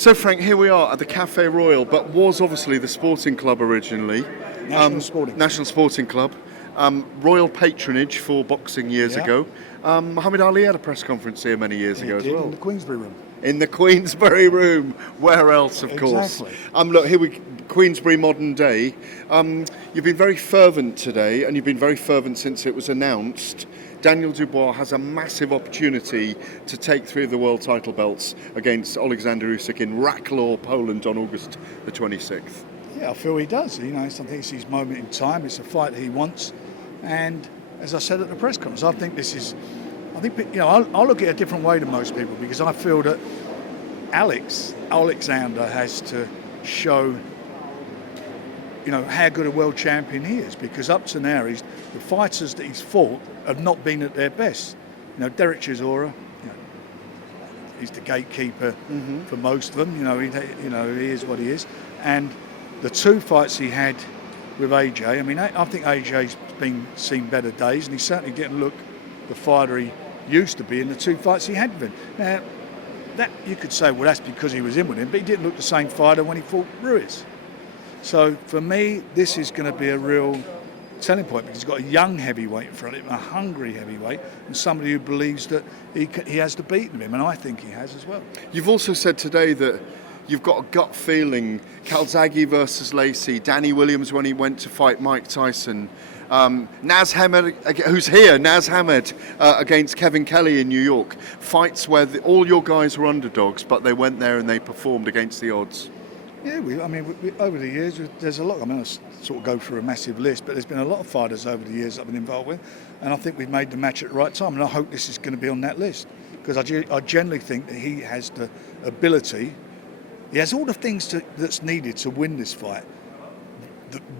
So Frank, here we are at the Cafe Royal, but was obviously the sporting club originally. National Sporting Club. Royal patronage for boxing years ago. Muhammad Ali had a press conference here many years ago as well. In the Queensbury room. In the Queensbury room. Where else, of course? Look, here we Queensbury modern day. You've been very fervent today, and you've been very fervent since it was announced. Daniel Dubois has a massive opportunity to take 3 of the world title belts against Alexander Usyk in Wrocław, Poland on August the 26th. Yeah, I feel he does. I think it's his moment in time. It's a fight he wants. And as I said at the press conference, I think I'll look at it a different way than most people, because I feel that Alexander has to show how good a world champion he is, because up to now the fighters that he's fought have not been at their best. Derek Chisora, he's the gatekeeper for most of them. He is what he is. And the 2 fights he had with AJ, I think AJ's seen better days, and he's certainly getting a look the fighter he used to be in the 2 fights he had with him. Now, that you could say, well, that's because he was in with him, but he didn't look the same fighter when he fought Ruiz. So for me, this is going to be a real selling point, because he's got a young heavyweight in front of him, a hungry heavyweight, and somebody who believes that he has to beat him, and I think he has as well. You've also said today that you've got a gut feeling. Calzaghe versus Lacey, Danny Williams when he went to fight Mike Tyson, Naz Hamed, who's here, Naz Hamed against Kevin Kelly in New York. Fights where all your guys were underdogs, but they went there and they performed against the odds. Yeah, we over the years, there's a lot. I sort of go through a massive list, but there's been a lot of fighters over the years I've been involved with, and I think we've made the match at the right time, and I hope this is going to be on that list, because I generally think that he has the ability, he has all the things that's needed to win this fight.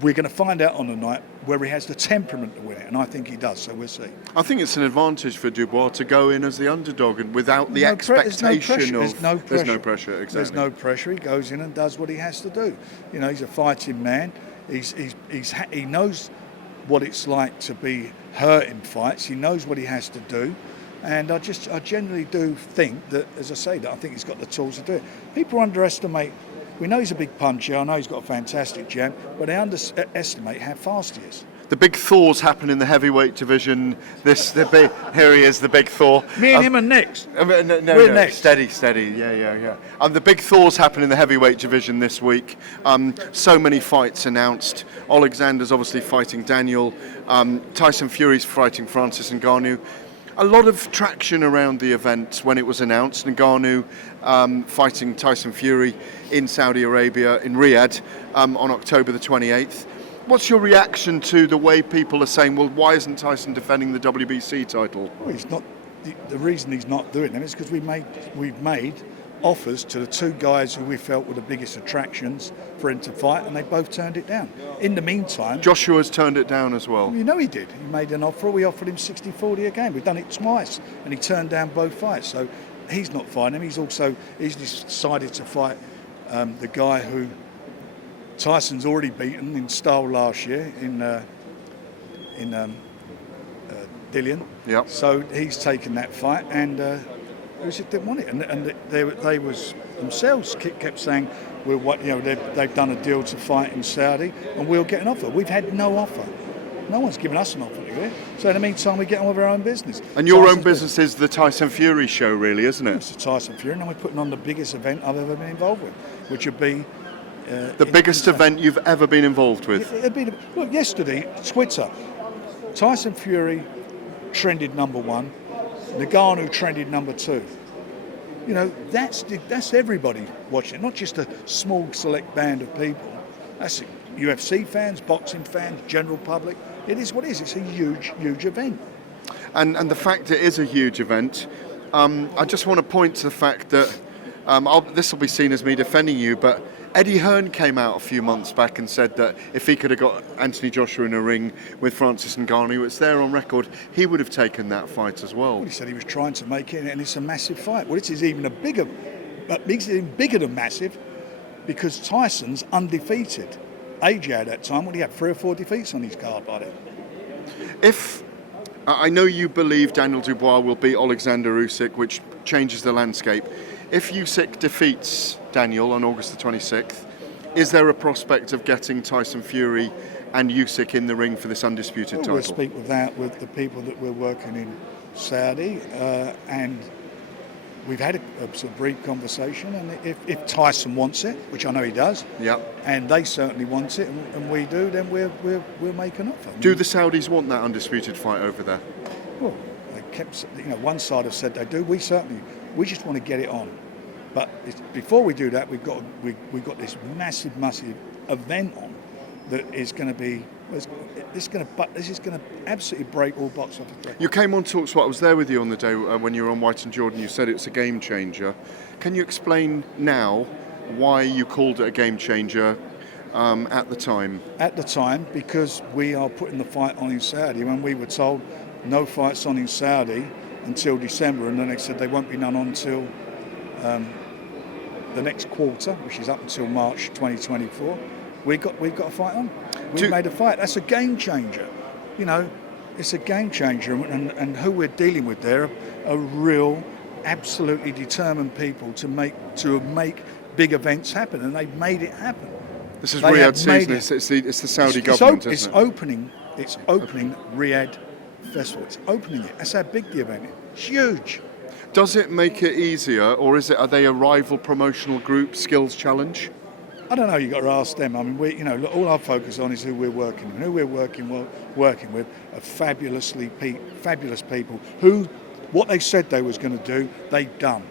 We're going to find out on the night where he has the temperament to win it, and I think he does, so we'll see. I think it's an advantage for Dubois to go in as the underdog and without the expectation of... There's no pressure. There's no pressure, exactly. There's no pressure. He goes in and does what he has to do. He's a fighting man. He knows what it's like to be hurt in fights. He knows what he has to do. And I generally do think that, as I say, that I think he's got the tools to do it. People underestimate... We know he's a big puncher. I know he's got a fantastic jab, but they underestimate how fast he is. The big Thors happen in the heavyweight division. Here he is, the big Thor. Me and him are next. We're next. Steady. Yeah. The big Thors happen in the heavyweight division this week. So many fights announced. Alexander's obviously fighting Daniel. Tyson Fury's fighting Francis Ngannou. A lot of traction around the event when it was announced. Ngannou fighting Tyson Fury in Saudi Arabia, in Riyadh, on October the 28th. What's your reaction to the way people are saying, well, why isn't Tyson defending the WBC title? Well, he's not. The reason he's not doing them is because we've made offers to the 2 guys who we felt were the biggest attractions for him to fight, and they both turned it down. In the meantime... Joshua's turned it down as well. He did. He made an offer. We offered him 60-40 a game. We've done it twice, and he turned down both fights. So he's not fighting him. He's decided to fight the guy who Tyson's already beaten in style last year in Dillian. Yep. So he's taken that fight, and Usyk didn't want it, and they was themselves kept saying, well, they've done a deal to fight in Saudi, and we'll get an offer. We've had no offer. No one's given us an offer to do it. So in the meantime, we get on with our own business. And your own business is the Tyson Fury show, really, isn't it? It's the Tyson Fury, and we're putting on the biggest event I've ever been involved with, which would be the biggest event you've ever been involved with. Look, yesterday, Twitter, Tyson Fury trended #1. Ngannou trended #2. That's everybody watching it, not just a small select band of people. That's UFC fans, boxing fans, general public. It is what it is. It's a huge event. And the fact it is a huge event, I just want to point to the fact that this will be seen as me defending you, but Eddie Hearn came out a few months back and said that if he could have got Anthony Joshua in a ring with Francis Ngannou, it's there on record, he would have taken that fight as well. He said he was trying to make it, and it's a massive fight. Well, it is even bigger than massive, because Tyson's undefeated. AJ at that time, he had 3 or 4 defeats on his card by then. If I know you believe Daniel Dubois will beat Alexander Usyk, which changes the landscape. If Usyk defeats Daniel on August the 26th, is there a prospect of getting Tyson Fury and Usyk in the ring for this undisputed title? We'll speak with the people that we're working in Saudi, and we've had a sort of brief conversation, and if Tyson wants it, which I know he does, and they certainly want it, and we do, then we'll make an offer. Do the Saudis want that undisputed fight over there? Well, they kept, one side have said they do. We just want to get it on. But before we do that, we've got this massive event on that is going to be. This is going to absolutely break all box office records. You came on talkSPORT. I was there with you on the day when you were on White and Jordan. You said it's a game changer. Can you explain now why you called it a game changer at the time? At the time, because we are putting the fight on in Saudi. When we were told no fights on in Saudi until December, and then they said they won't be none on until the next quarter, which is up until March 2024. We've got a fight on. We made a fight. That's a game changer. It's a game changer, and who we're dealing with there are real, absolutely determined people to make big events happen, and they've made it happen. This is Riyadh season. It's the Saudi government, isn't it? It's opening Riyadh Festival. It's opening it. That's how big the event is. It's huge. Does it make it easier, or are they a rival promotional group, skills challenge? I don't know. You've got to ask them. I mean, all our focus on is who we're working with. Who we're working with are fabulous people who, what they said they was going to do, they've done.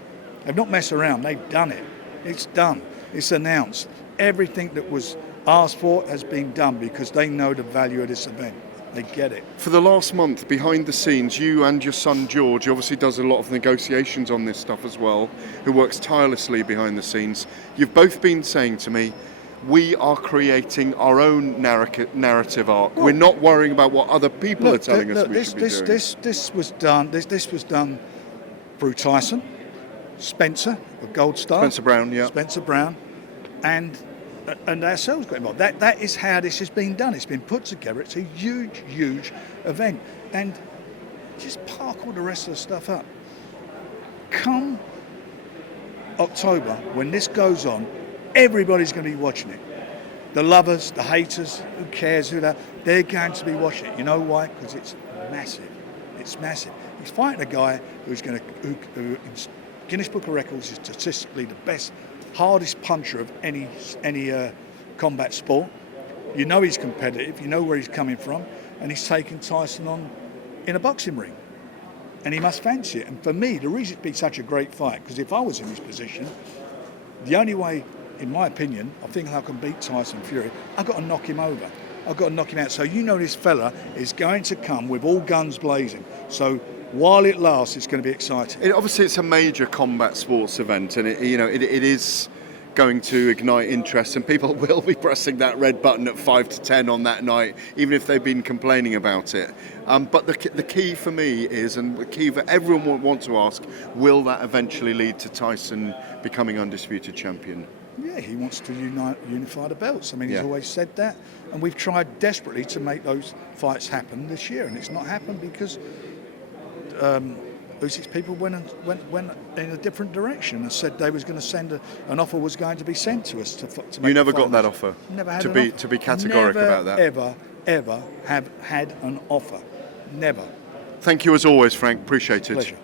They've not messed around. They've done it. It's done. It's announced. Everything that was asked for has been done because they know the value of this event. They get it. For the last month, behind the scenes, you and your son George, who obviously does a lot of negotiations on this stuff as well, who works tirelessly behind the scenes, you've both been saying to me, we are creating our own narrative arc. We're not worrying about what other people are telling us we should be doing. This was done through Tyson, Spencer, a Gold Star. Spencer Brown, and ourselves got involved. That is how this has been done. It's been put together. It's a huge, huge event. And just park all the rest of the stuff up. Come October, when this goes on, everybody's going to be watching it. The lovers, the haters, who cares who they're going to be watching it. You know why? Because it's massive. It's massive. He's fighting a guy who in Guinness Book of Records is statistically the best, hardest puncher of any combat sport. You know he's competitive, you know where he's coming from, and he's taking Tyson on in a boxing ring. And he must fancy it. And for me, the reason it's been such a great fight, because if I was in his position, the only way, in my opinion, I think I can beat Tyson Fury, I've got to knock him over. I've got to knock him out. So this fella is going to come with all guns blazing. So while it lasts, it's going to be exciting. Obviously, it's a major combat sports event, and it is going to ignite interest, and people will be pressing that red button at 5 to 10 on that night, even if they've been complaining about it. But the key for me is, and the key for everyone will want to ask, will that eventually lead to Tyson becoming undisputed champion? Yeah, he wants to unify the belts. I mean, he's always said that, and we've tried desperately to make those fights happen this year, and it's not happened because Usyk's people went in a different direction and said they was going to send an offer was going to be sent to us to make. You never got that offer. Never had to be categoric about that. Ever have had an offer. Never. Thank you as always, Frank. Appreciate it. Pleasure.